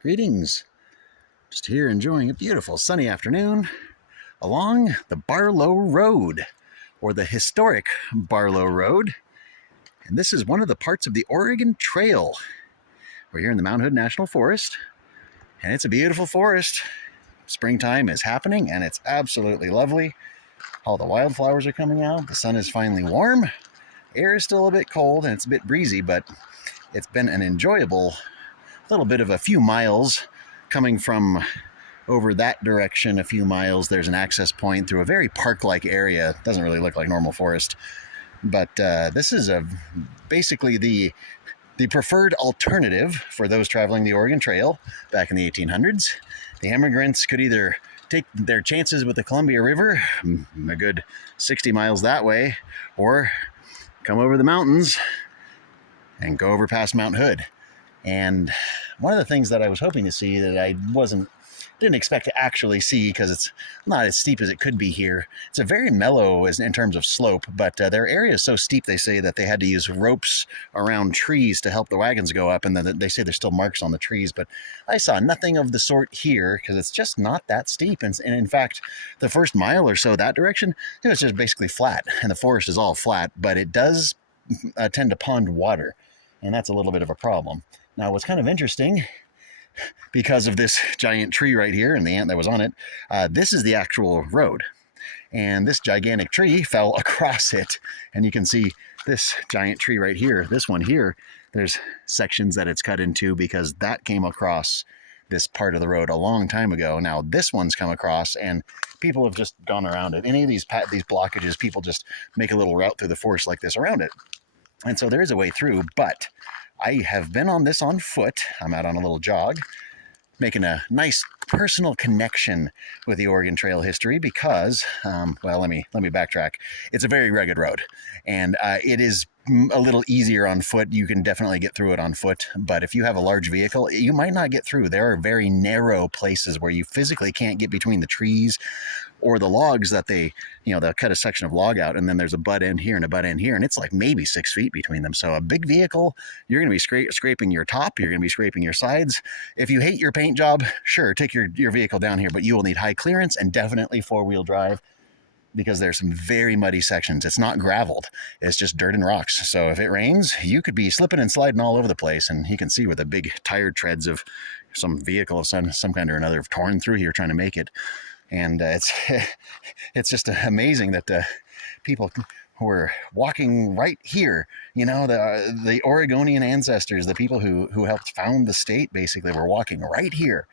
Greetings. Just here enjoying a beautiful sunny afternoon along the Barlow Road, or the historic Barlow Road. And this is one of the parts of the Oregon Trail. We're here in the Mount Hood National Forest, and it's a beautiful forest. Springtime is happening, and it's absolutely lovely. All the wildflowers are coming out. The sun is finally warm. Air is still a bit cold, and it's a bit breezy, but it's been an enjoyable little bit of a few miles coming from over that direction. A few miles, there's an access point through a very park-like area. It doesn't really look like normal forest, but this is basically the preferred alternative for those traveling the Oregon Trail back in the 1800s. The immigrants could either take their chances with the Columbia River, a good 60 miles that way, or come over the mountains and go over past Mount Hood. And one of the things that I was hoping to see that I didn't expect to actually see, because it's not as steep as it could be here. It's a very mellow in terms of slope, but their area is so steep, they say, that they had to use ropes around trees to help the wagons go up, and then they say there's still marks on the trees, but I saw nothing of the sort here because it's just not that steep. And in fact, the first mile or so that direction, it was just basically flat, and the forest is all flat, but it does tend to pond water, and that's a little bit of a problem. Now, what's kind of interesting, because of this giant tree right here and the ant that was on it, this is the actual road. And this gigantic tree fell across it. And you can see this giant tree right here, this one here, there's sections that it's cut into because that came across this part of the road a long time ago. Now, this one's come across, and people have just gone around it. Any of these blockages, people just make a little route through the forest like this around it. And so there is a way through, but I have been on this on foot. I'm out on a little jog, making a nice personal connection with the Oregon Trail history because, well, let me backtrack. It's a very rugged road, and it is a little easier on foot. You can definitely get through it on foot, but if you have a large vehicle, you might not get through. There are very narrow places where you physically can't get between the trees or the logs that they'll cut a section of log out, and then there's a butt end here and a butt end here, and it's like maybe 6 feet between them. So a big vehicle, you're going to be scraping your top, you're going to be scraping your sides. If you hate your paint job, sure, take your vehicle down here, but you will need high clearance and definitely four-wheel drive, because there's some very muddy sections. It's not graveled, it's just dirt and rocks. So if it rains, you could be slipping and sliding all over the place, and you can see where the big tired treads of some vehicle of some kind or another have torn through here trying to make it. And it's just amazing that people were walking right here. The Oregonian ancestors, the people who helped found the state, basically were walking right here.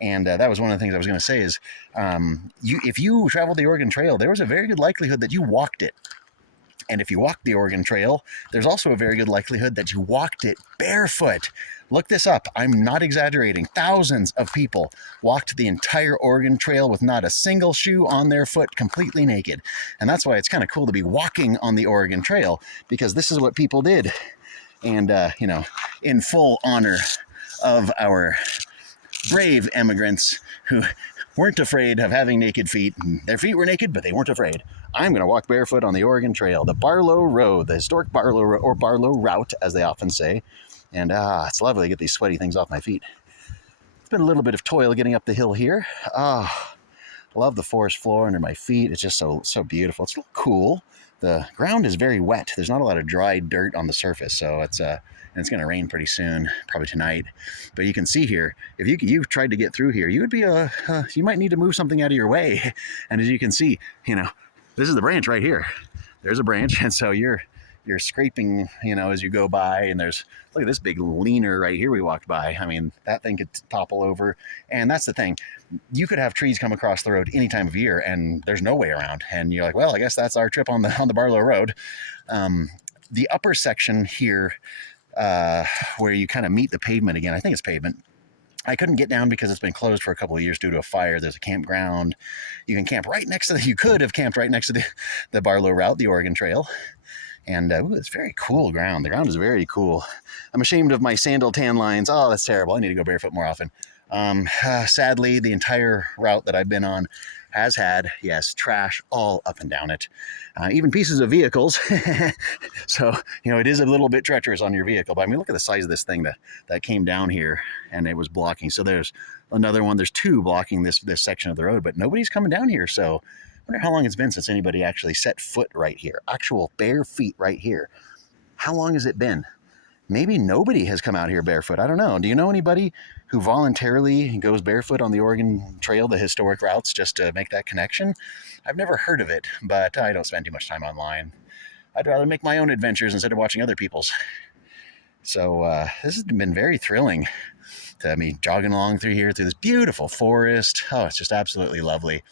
And that was one of the things I was going to say is, if you traveled the Oregon Trail, there was a very good likelihood that you walked it. And if you walked the Oregon Trail, there's also a very good likelihood that you walked it barefoot. Look this up. I'm not exaggerating. Thousands of people walked the entire Oregon Trail with not a single shoe on their foot, completely naked. And that's why it's kind of cool to be walking on the Oregon Trail, because this is what people did. And, in full honor of our brave immigrants who weren't afraid of having naked feet. Their feet were naked, but they weren't afraid. I'm going to walk barefoot on the Oregon Trail, the Barlow Road, the historic Barlow or Barlow Route, as they often say. And it's lovely to get these sweaty things off my feet. It's been a little bit of toil getting up the hill here. Love the forest floor under my feet. It's just so beautiful. It's a little cool. The ground is very wet. There's not a lot of dry dirt on the surface, so it's going to rain pretty soon, probably tonight. But you can see here, if you tried to get through here, you would be you might need to move something out of your way. And as you can see, this is the branch right here. There's a branch, and so you're scraping, as you go by. And look at this big leaner right here we walked by. I mean, that thing could topple over. And that's the thing. You could have trees come across the road any time of year, and there's no way around. And you're like, well, I guess that's our trip on the Barlow Road. The upper section here, where you kind of meet the pavement again, I think it's pavement. I couldn't get down because it's been closed for a couple of years due to a fire. There's a campground. You can camp right next to you could have camped right next to the Barlow Route, the Oregon Trail. And it's very cool ground. The ground is very cool. I'm ashamed of my sandal tan lines. Oh, that's terrible. I need to go barefoot more often. Sadly, the entire route that I've been on has had, yes, trash all up and down it, even pieces of vehicles. So, it is a little bit treacherous on your vehicle. But I mean, look at the size of this thing that came down here and it was blocking. So there's another one. There's two blocking this section of the road, but nobody's coming down here. So I wonder how long it's been since anybody actually set foot right here, actual bare feet right here. How long has it been? Maybe nobody has come out here barefoot. I don't know. Do you know anybody who voluntarily goes barefoot on the Oregon Trail, the historic routes, just to make that connection? I've never heard of it, but I don't spend too much time online. I'd rather make my own adventures instead of watching other people's. So this has been very thrilling to me, jogging along through here, through this beautiful forest. Oh, it's just absolutely lovely.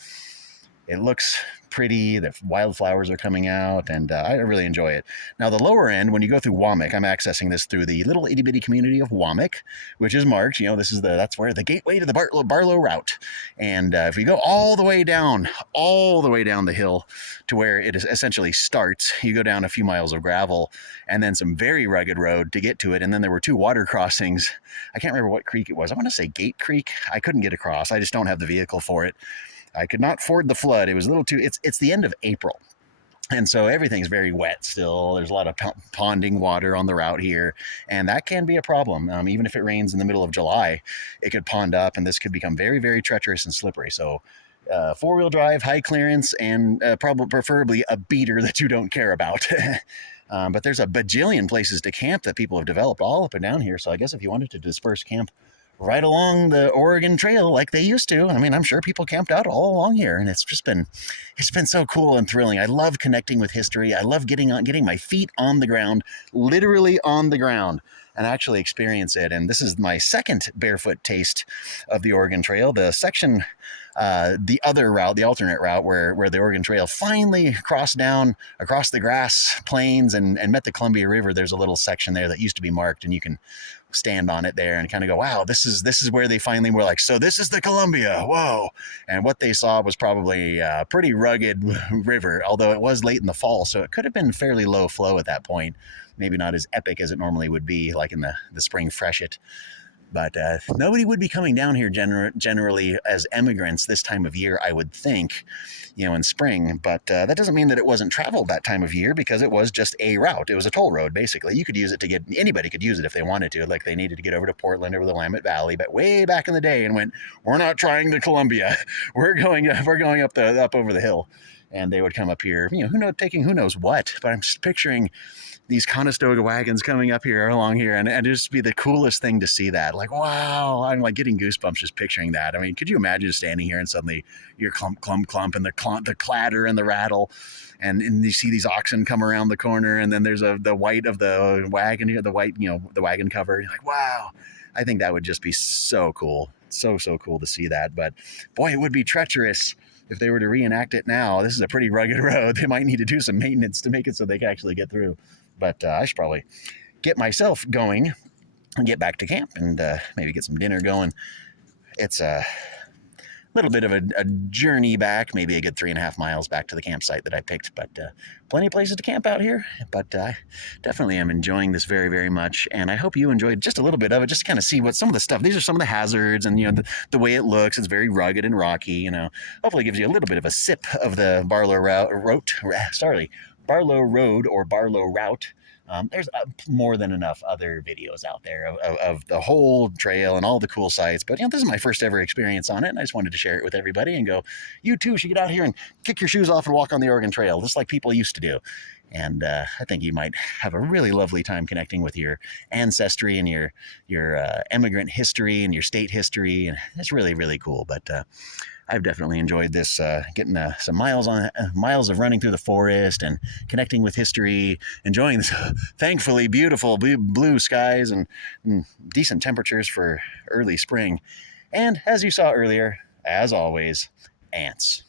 It looks pretty. The wildflowers are coming out, and I really enjoy it. Now, the lower end, when you go through Wamick, I'm accessing this through the little itty bitty community of Wamick, which is marked. That's where the gateway to the Barlow Route. And if we go all the way down the hill to where it essentially starts, you go down a few miles of gravel and then some very rugged road to get to it. And then there were two water crossings. I can't remember what creek it was. I want to say Gate Creek. I couldn't get across. I just don't have the vehicle for it. I could not ford the flood. It was a little too, it's the end of April. And so everything's very wet still. There's a lot of ponding water on the route here. And that can be a problem. Even if it rains in the middle of July, it could pond up and this could become very, very treacherous and slippery. So four-wheel drive, high clearance, and preferably a beater that you don't care about. But there's a bajillion places to camp that people have developed all up and down here. So I guess if you wanted to disperse camp right along the Oregon Trail like they used to. I mean, I'm sure people camped out all along here, and it's been so cool and thrilling. I love connecting with history. I love getting my feet on the ground, literally on the ground, and actually experience it. And this is my second barefoot taste of the Oregon Trail. The section, the other route, the alternate route where the Oregon Trail finally crossed down across the grass plains and met the Columbia River. There's a little section there that used to be marked, and you can stand on it there and kind of go, wow, this is where they finally were like, so this is the Columbia, whoa. And what they saw was probably a pretty rugged river, although it was late in the fall, so it could have been fairly low flow at that point. Maybe not as epic as it normally would be, like in the spring freshet. But nobody would be coming down here generally as immigrants this time of year, I would think, in spring. But that doesn't mean that it wasn't traveled that time of year, because it was just a route. It was a toll road, basically. You could use it anybody could use it if they wanted to. Like they needed to get over to Portland or the Willamette Valley, but way back in the day, and went, we're not trying the Columbia. We're going up over the hill. And they would come up here, taking who knows what. But I'm just picturing these Conestoga wagons coming up here along here, and it'd just be the coolest thing to see that. Like, wow, I'm like getting goosebumps just picturing that. I mean, could you imagine standing here and suddenly you're clump, and the clatter and the rattle, and you see these oxen come around the corner, and then there's the white of the wagon here, the white, the wagon cover. You're like, wow, I think that would just be so cool. So cool to see that. But boy, it would be treacherous if they were to reenact it now. This is a pretty rugged road. They might need to do some maintenance to make it so they can actually get through. But I should probably get myself going and get back to camp and maybe get some dinner going. It's a little bit of a journey back, maybe a good 3.5 miles back to the campsite that I picked, but plenty of places to camp out here. But I definitely am enjoying this very, very much, and I hope you enjoyed just a little bit of it, just to kind of see what some of the stuff, these are some of the hazards, and the way it looks. It's very rugged and rocky, hopefully gives you a little bit of a sip of the Barlow Road or Barlow Route. There's more than enough other videos out there of the whole trail and all the cool sights. But this is my first ever experience on it, and I just wanted to share it with everybody and go, you too should get out here and kick your shoes off and walk on the Oregon Trail, just like people used to do. And I think you might have a really lovely time connecting with your ancestry and your immigrant history and your state history, and it's really, really cool. But I've definitely enjoyed this, getting some miles of running through the forest and connecting with history, enjoying this thankfully beautiful blue skies and decent temperatures for early spring. And as you saw earlier, as always, ants.